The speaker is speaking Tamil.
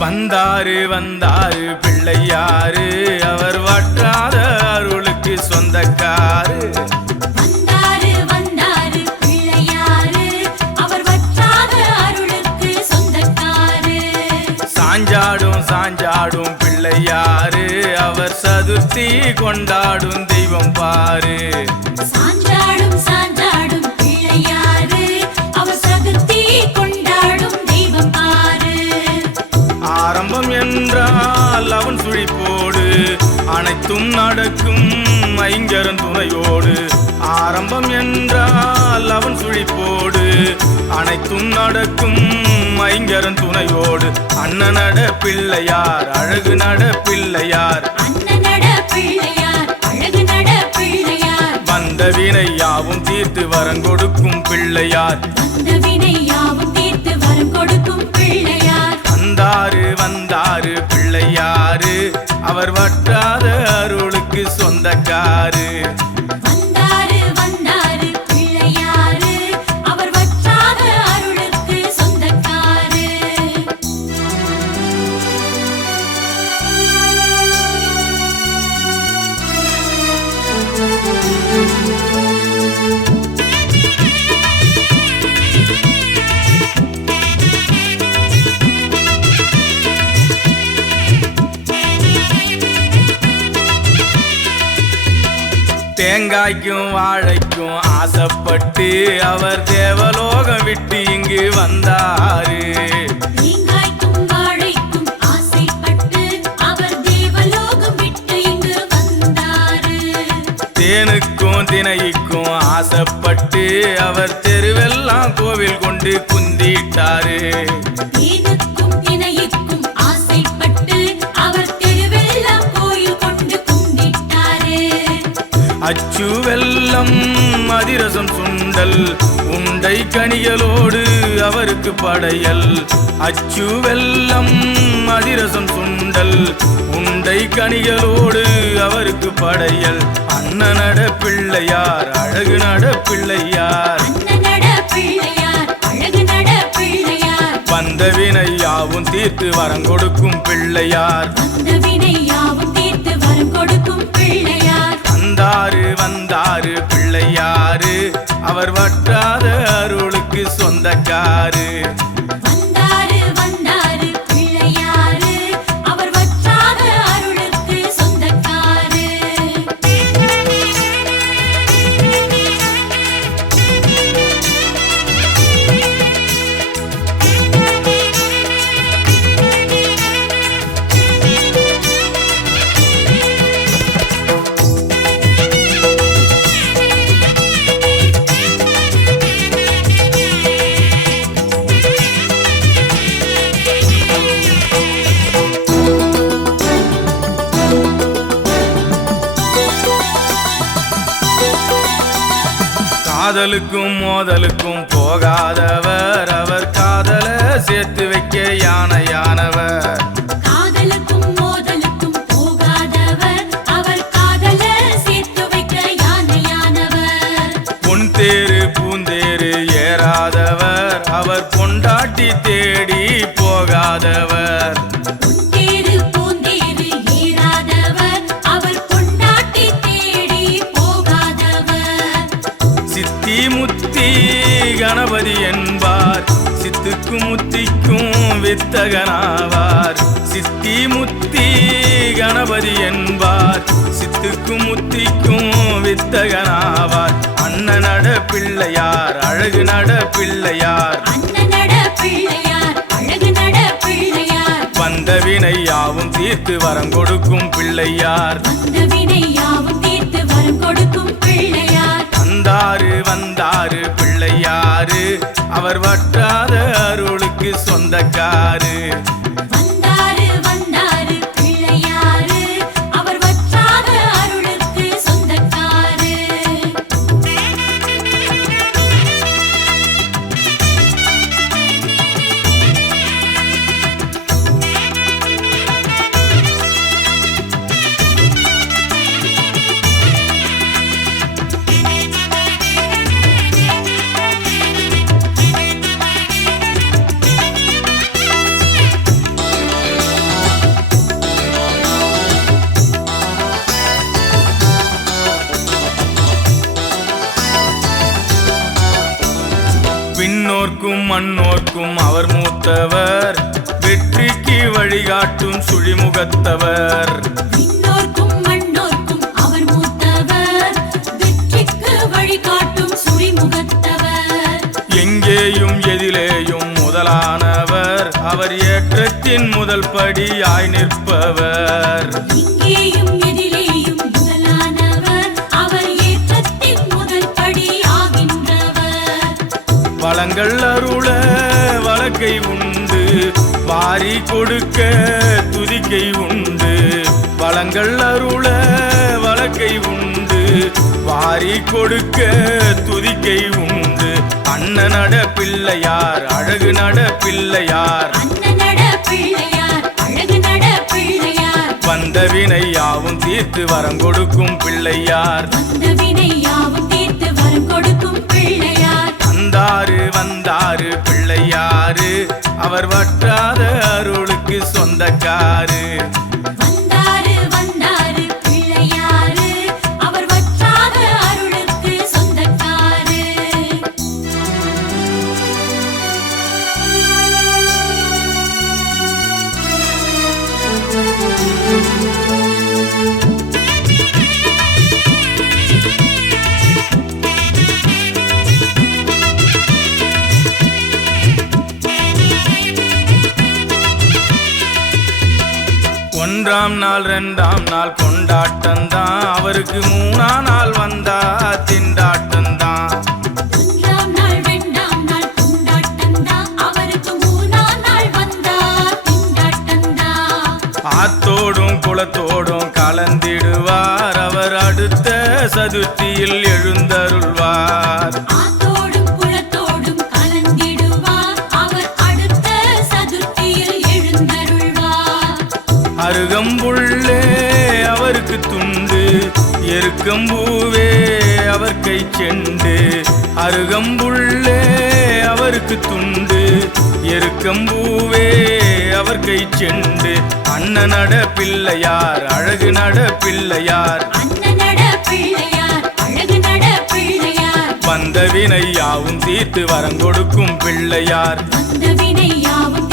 வந்தாரு வந்தாரு பிள்ளையாரு. அவர் வற்றாத அருளுக்கு சொந்தக்காரு. சாஞ்சாடும் சாஞ்சாடும் பிள்ளையாரு. அவர் சதுர்த்தி கொண்டாடும் தெய்வம் பாரு. சாஞ்சாடும் என்றால் அவன் சுழிப்போடு. அனைத்தும் நடக்கும் ஐங்கரன் துணையோடு. ஆரம்பம் என்றால் அவன் சுழிப்போடு. அனைத்தும் நடக்கும் ஐங்கரன் துணையோடு. அண்ணன் நட பிள்ளையார். அழகு நட பிள்ளையார். வந்த வினை யாவும் தீர்த்து வரங்கொடுக்கும் பிள்ளையார். வந்தாரு வந்தாரு பிள்ளையாரு. அவர் வற்றாத அருளுக்கு சொந்தக்காரு. thank you தேங்காய்க்கும் வாழைக்கும் ஆசைப்பட்டு அவர் தேவலோகம் விட்டு இங்கு வந்தாரு. தேனுக்கும் தினைக்கும் ஆசைப்பட்டு அவர் தெருவெல்லாம் கோவில் கொண்டு குந்திட்டாரு. அச்சு வெல்லம் அதிரசம் சுண்டல். உண்டை கனிகளோடு அவருக்கு படையல். அச்சு வெல்லம் அதிரசம் சுண்டல். உண்டை கனிகளோடு அவருக்கு படையல். அண்ணனட நட பிள்ளையார் அண்ணன் நட பிள்ளையார் அழகு நட பிள்ளையார். வந்த வினை யாவும் தீர்த்து வரங்கொடுக்கும் பிள்ளையார். வந்த வினை யாவும் தீர்த்து வரம் கொடுக்கும் பிள்ளையார் வந்தாரு வந்தாரு பிள்ளையாரு. அவர் வற்றாத அருளுக்கு சொந்தக்காரு. காதலுக்கும் மோதலுக்கும் போகாதவர். அவர் காதல சேர்த்து வைக்க யானையானவர். சித்தகனாவார். சித்தி முத்தி கணபதி என்பார். சித்துக்கும் முத்திக்கும் வித்தகனாவார். அண்ணனட நட பிள்ளையார் அண்ணன் நட பிள்ளையார் அழகு நட பிள்ளையார். வந்த வினை யாவும் தீர்த்து வரம் கொடுக்கும் பிள்ளையார். வந்த வினை யாவும் தீர்த்து வரம் கொடுக்கும் பிள்ளையார். வந்தாரு வந்தாரு பிள்ளையாரு. அவர் வற்றாத அருளுக்கு சொந்தக்காரு. மண்ணோர்க்கும் அவர் மூத்தவர். வெற்றிக்கு வழிகாட்டும் சுழிமுகத்தவர். எங்கேயும் எதிலேயும் முதலானவர். அவர் ஏற்றத்தின் முதல் படியாய் வளங்கள் அருள வழக்கை உண்டு. வாரி கொடுக்க துதிக்கை உண்டு. வளங்கள் அருள வழக்கை உண்டு. வாரி கொடுக்க துதிக்கை உண்டு. அண்ணன் நட பிள்ளையார் அழகு நட பிள்ளையார் வந்த வினை யாவும் தீர்த்து வரம் கொடுக்கும் பிள்ளையார். வந்த வினை யாவும் தீர்த்து வரம் கொடுக்கும் பிள்ளையார் அவர் வற்றாத அருளுக்கு சொந்தக்காரு. ஒன்றாம் நாள் ரெண்டாம் நாள் கொண்டாட்டம் தான் அவருக்கு மூணாம் நாள் வந்தா திண்டாட்டம் தான் ஒன்றாம் நாள் இரண்டாம் நாள் கொண்டாட்டம்தான். அவருக்கு மூணாம் நாள் வந்தார் திண்டாட்டம்தான். ஆத்தோடும் குளத்தோடும் கலந்திடுவார். அவர் அடுத்த சதுர்த்தியில் எழுந்தருள்வார் எருக்கம்பூவே அவர் கை செண்டு. அருகம்புள்ளே அவருக்கு துண்டு. எருக்கம்பூவே அவர் கை செண்டு. அண்ணன் நட பிள்ளையார் அழகு நட பிள்ளையார் வந்த வினை யாவும் தீர்த்து வரம் கொடுக்கும் பிள்ளையார். வந்த வினை யாவும்